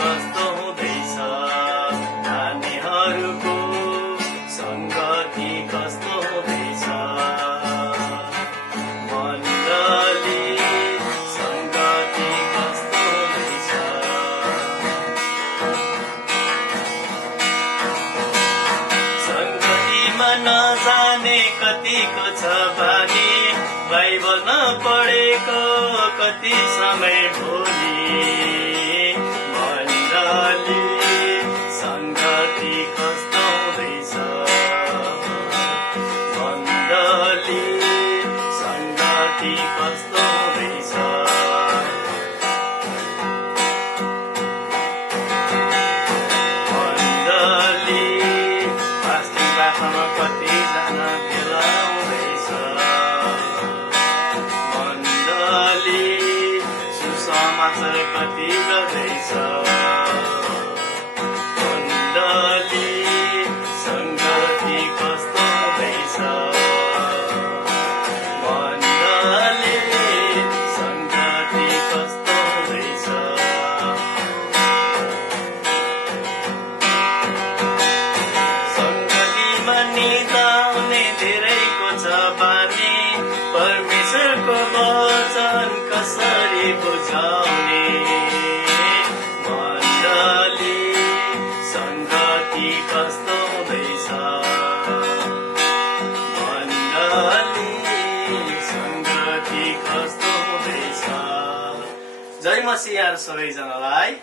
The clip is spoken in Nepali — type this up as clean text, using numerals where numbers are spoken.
कस्तो हुँदैछ नानीहरूको संगति कस्तो हुँदैछ मण्डली संगति कस्तो हुँदैछ संगतिमा नजाने कतिको छ बानी बाइबल नपढेको कति समय भोलि मण्डली संगति कस्तो हुँदैछ मण्डली संगति कस्तो हुँदैछ मण्डली फास्टिङ राख्नमा कतिजना भेला हुँदैछ मण्डली सुसमाचार कति गर्दैछ मण्डली संगति कस्तो हुँदैछ मण्डली संगति कस्तो हुँदैछ संगतिमा निदाउने धेरैको छ बानी परमेश्वरको वचन कसरी बुझाउने मण्डली संगति कस्तो हुँदैछ मण्डली संगति कस्तो हुँदैछ जय मसीह सबैजनालाई